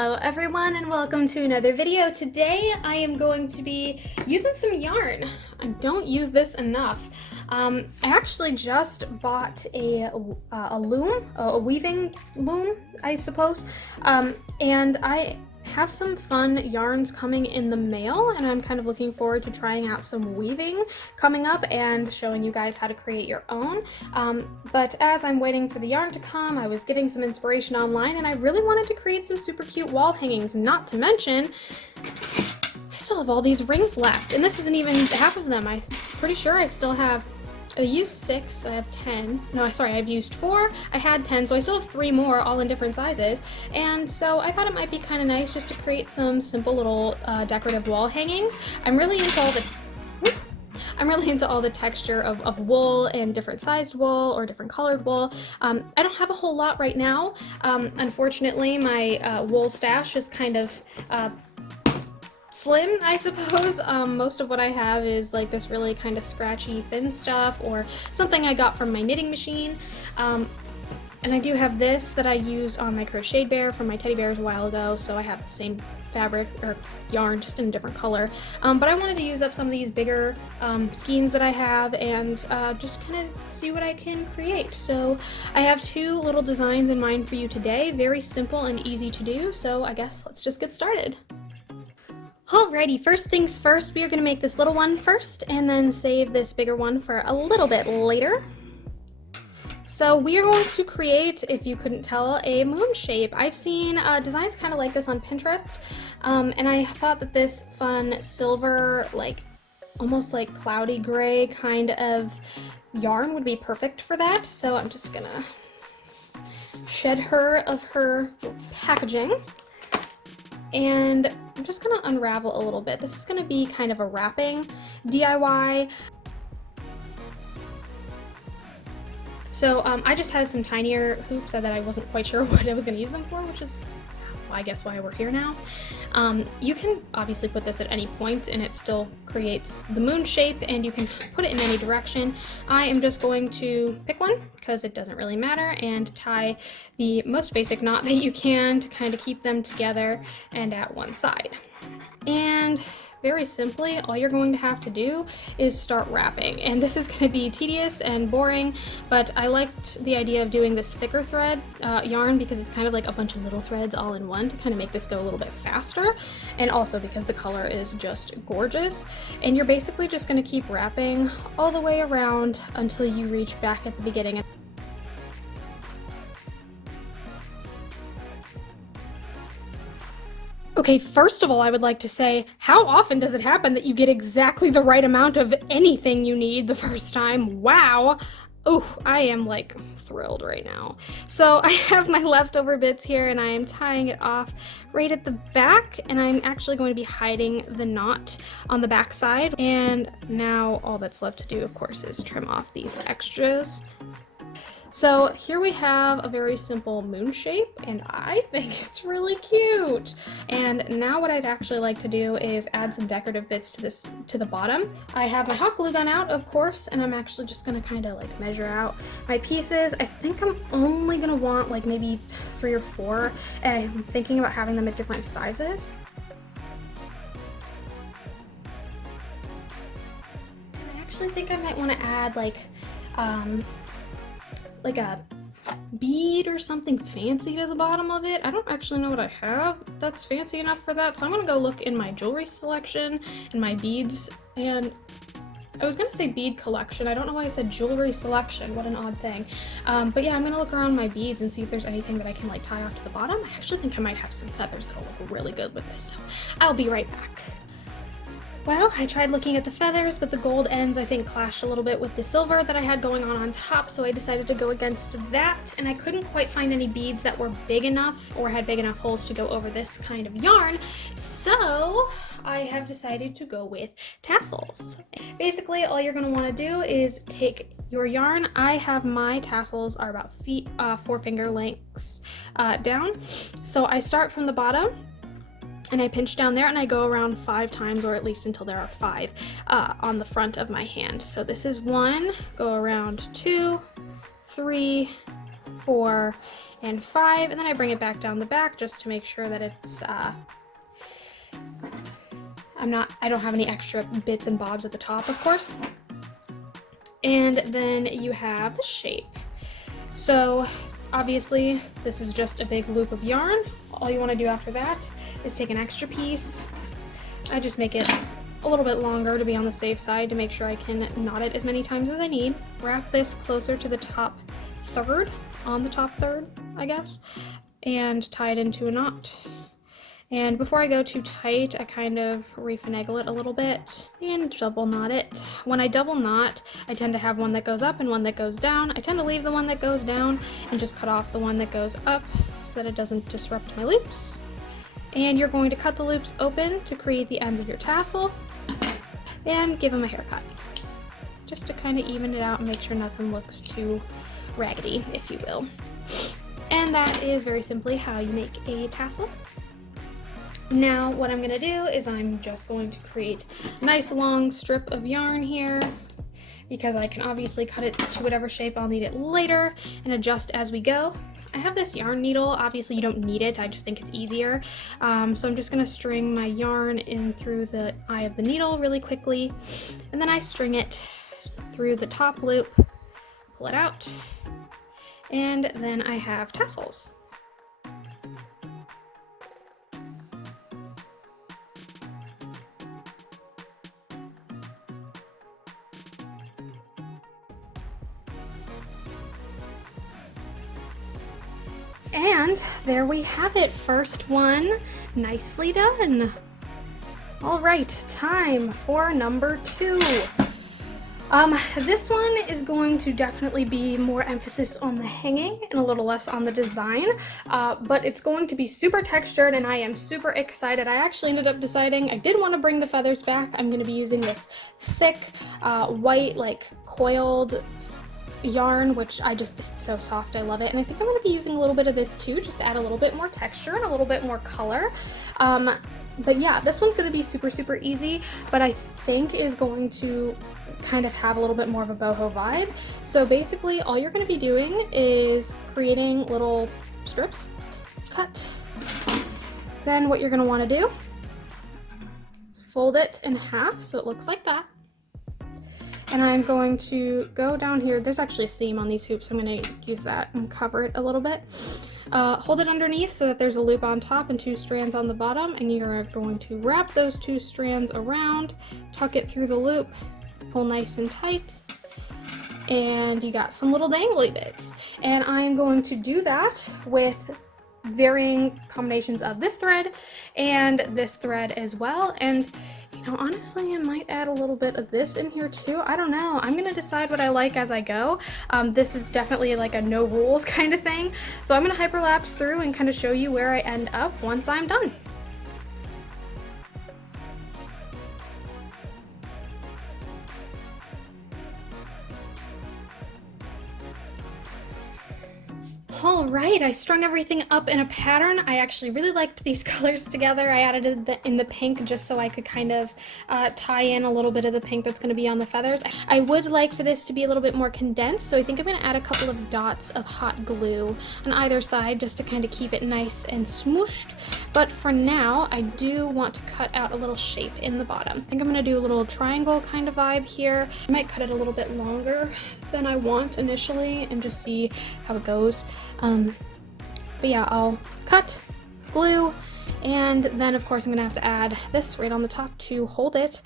Hello everyone and welcome to another video. Today I am going to be using some yarn. I don't use this enough. I actually just bought a loom, a weaving loom, I suppose, and I have some fun yarns coming in the mail, and I'm kind of looking forward to trying out some weaving coming up and showing you guys how to create your own. But as I'm waiting for the yarn to come, I was getting some inspiration online, and I really wanted to create some super cute wall hangings, not to mention I still have all these rings left, and this isn't even half of them. I'm pretty sure I still have I used 6, I have 10. No, sorry, I've used 4, I had 10, so I still have 3 more, all in different sizes. And so I thought it might be kind of nice just to create some simple little decorative wall hangings. I'm really into all the texture of wool and different sized wool or different colored wool. I don't have a whole lot right now. Unfortunately, my wool stash is kind of slim, I suppose. Most of what I have is like this really kind of scratchy thin stuff or something I got from my knitting machine. And I do have this that I used on my crocheted bear from my teddy bears a while ago, so I have the same fabric or yarn, just in a different color. But I wanted to use up some of these bigger skeins that I have and just kind of see what I can create. So I have 2 little designs in mind for you today, very simple and easy to do, so I guess let's just get started. Alrighty, first things first, we are going to make this little one first and then save this bigger one for a little bit later. So we are going to create, if you couldn't tell, a moon shape. I've seen designs kind of like this on Pinterest, and I thought that this fun silver, like almost like cloudy gray kind of yarn would be perfect for that. So I'm just gonna shed her of her packaging. And I'm just going to unravel a little bit. This is going to be kind of a wrapping DIY. So I just had some tinier hoops that I wasn't quite sure what I was going to use them for, which is I guess why we're here now. You can obviously put this at any point and it still creates the moon shape, and you can put it in any direction. I am just going to pick one because it doesn't really matter and tie the most basic knot that you can to kind of keep them together and at one side. And very simply, all you're going to have to do is start wrapping. And this is going to be tedious and boring, but I liked the idea of doing this thicker thread yarn because it's kind of like a bunch of little threads all in one to kind of make this go a little bit faster, and also because the color is just gorgeous. And you're basically just going to keep wrapping all the way around until you reach back at the beginning. Okay, first of all, I would like to say, how often does it happen that you get exactly the right amount of anything you need the first time? Wow! Oh, I am like thrilled right now. So I have my leftover bits here and I am tying it off right at the back, and I'm actually going to be hiding the knot on the back side. And now all that's left to do, of course, is trim off these extras. So here we have a very simple moon shape, and I think it's really cute. And now what I'd actually like to do is add some decorative bits to the bottom. I have my hot glue gun out, of course, and I'm actually just gonna kind of like measure out my pieces. I think I'm only gonna want like maybe 3 or 4, and I'm thinking about having them at different sizes. And I actually think I might want to add like a bead or something fancy to the bottom of it. I don't actually know what I have that's fancy enough for that, so I'm gonna go look in my jewelry selection and my beads, and I was gonna say bead collection. I don't know why I said jewelry selection, what an odd thing. But yeah, I'm gonna look around my beads and see if there's anything that I can like tie off to the bottom. I actually think I might have some feathers that'll look really good with this, so I'll be right back. Well, I tried looking at the feathers, but the gold ends I think clashed a little bit with the silver that I had going on top, so I decided to go against that, and I couldn't quite find any beads that were big enough or had big enough holes to go over this kind of yarn, so I have decided to go with tassels. Basically, all you're going to want to do is take your yarn. I have my tassels are about 4 finger lengths down, so I start from the bottom and I pinch down there and I go around 5 times, or at least until there are 5 on the front of my hand. So this is 1, go around 2, 3, 4, and 5, and then I bring it back down the back just to make sure that it's I don't have any extra bits and bobs at the top, of course. And then you have the shape. So obviously this is just a big loop of yarn. All you want to do after that is take an extra piece. I just make it a little bit longer to be on the safe side to make sure I can knot it as many times as I need. Wrap this closer to the top third, on the top third, I guess, and tie it into a knot. And before I go too tight, I kind of refinagle it a little bit and double knot it. When I double knot, I tend to have one that goes up and one that goes down. I tend to leave the one that goes down and just cut off the one that goes up so that it doesn't disrupt my loops. And you're going to cut the loops open to create the ends of your tassel and give them a haircut, just to kind of even it out and make sure nothing looks too raggedy, if you will. And that is very simply how you make a tassel. Now what I'm going to do is I'm just going to create a nice long strip of yarn here, because I can obviously cut it to whatever shape I'll need it later and adjust as we go. I have this yarn needle. Obviously you don't need it, I just think it's easier. So I'm just going to string my yarn in through the eye of the needle really quickly, and then I string it through the top loop, pull it out, and then I have tassels. And there we have it, first one, nicely done. All right, time for number 2. This one is going to definitely be more emphasis on the hanging and a little less on the design, but it's going to be super textured and I am super excited. I actually ended up deciding I did want to bring the feathers back. I'm going to be using this thick, white, like coiled yarn, which it's so soft, I love it. And I think I'm going to be using a little bit of this too, just to add a little bit more texture and a little bit more color. But yeah, this one's going to be super, super easy, but I think is going to kind of have a little bit more of a boho vibe. So basically all you're going to be doing is creating little strips, cut. Then what you're going to want to do is fold it in half so it looks like that. And I'm going to go down here. There's actually a seam on these hoops, so I'm going to use that and cover it a little bit. Hold it underneath so that there's a loop on top and 2 strands on the bottom, and you're going to wrap those 2 strands around, tuck it through the loop, pull nice and tight, and you got some little dangly bits. And I'm going to do that with varying combinations of this thread and this thread as well. And you know, honestly, I might add a little bit of this in here too. I don't know. I'm gonna decide what I like as I go. This is definitely like a no rules kind of thing. So I'm gonna hyperlapse through and kind of show you where I end up once I'm done. All right, I strung everything up in a pattern. I actually really liked these colors together. I added it in the pink just so I could kind of tie in a little bit of the pink that's going to be on the feathers. I would like for this to be a little bit more condensed, so I think I'm going to add a couple of dots of hot glue on either side just to kind of keep it nice and smooshed. But for now, I do want to cut out a little shape in the bottom. I think I'm going to do a little triangle kind of vibe here. I might cut it a little bit longer than I want initially and just see how it goes. But yeah, I'll cut, glue, and then of course I'm gonna have to add this right on the top to hold it.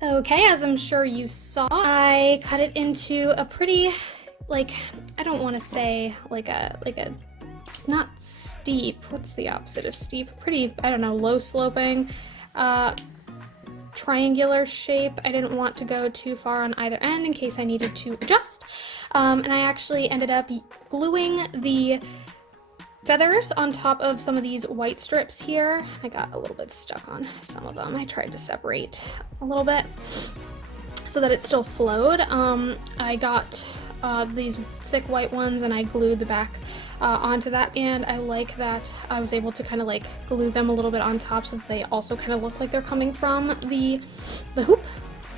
Okay, as I'm sure you saw, I cut it into a pretty, like, I don't want to say like a not steep, what's the opposite of steep? Pretty, I don't know, low sloping, triangular shape. I didn't want to go too far on either end in case I needed to adjust. And I actually ended up gluing the feathers on top of some of these white strips here. I got a little bit stuck on some of them. I tried to separate a little bit so that it still flowed. I got these thick white ones and I glued the back onto that, and I like that I was able to kind of like glue them a little bit on top so that they also kind of look like they're coming from the hoop.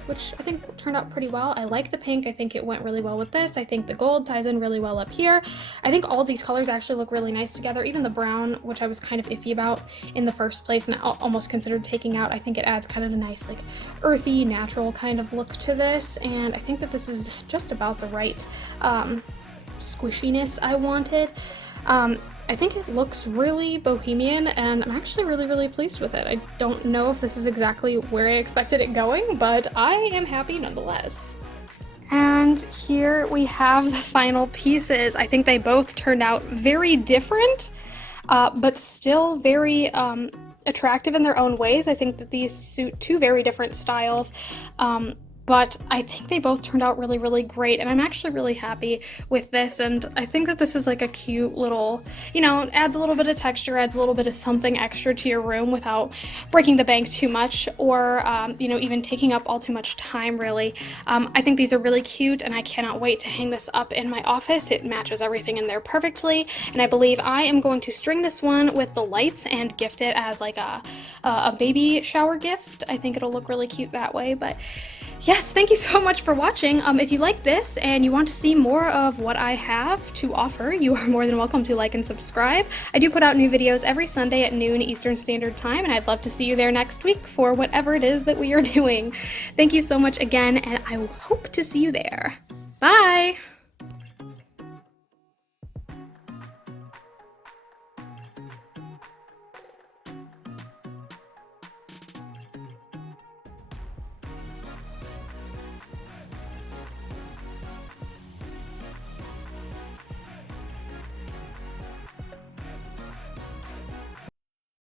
which I think turned out pretty well. I like the pink. I think it went really well with this. I think the gold ties in really well up here. I think all these colors actually look really nice together. Even the brown, which I was kind of iffy about in the first place and I almost considered taking out, I think it adds kind of a nice, like, earthy, natural kind of look to this. And I think that this is just about the right squishiness I wanted. I think it looks really bohemian, and I'm actually really pleased with it. I don't know if this is exactly where I expected it going, but I am happy nonetheless. And here we have the final pieces. I think they both turned out very different, but still very attractive in their own ways. I think that these suit two very different styles. But I think they both turned out really great, and I'm actually really happy with this, and I think that this is like a cute little, you know, adds a little bit of texture, adds a little bit of something extra to your room without breaking the bank too much, or, you know, even taking up all too much time, really. I think these are really cute, and I cannot wait to hang this up in my office. It matches everything in there perfectly, and I believe I am going to string this one with the lights and gift it as like a baby shower gift. I think it'll look really cute that way, but yes, thank you so much for watching. If you like this and you want to see more of what I have to offer, you are more than welcome to like and subscribe. I do put out new videos every Sunday at noon Eastern Standard Time, and I'd love to see you there next week for whatever it is that we are doing. Thank you so much again, and I hope to see you there. Bye!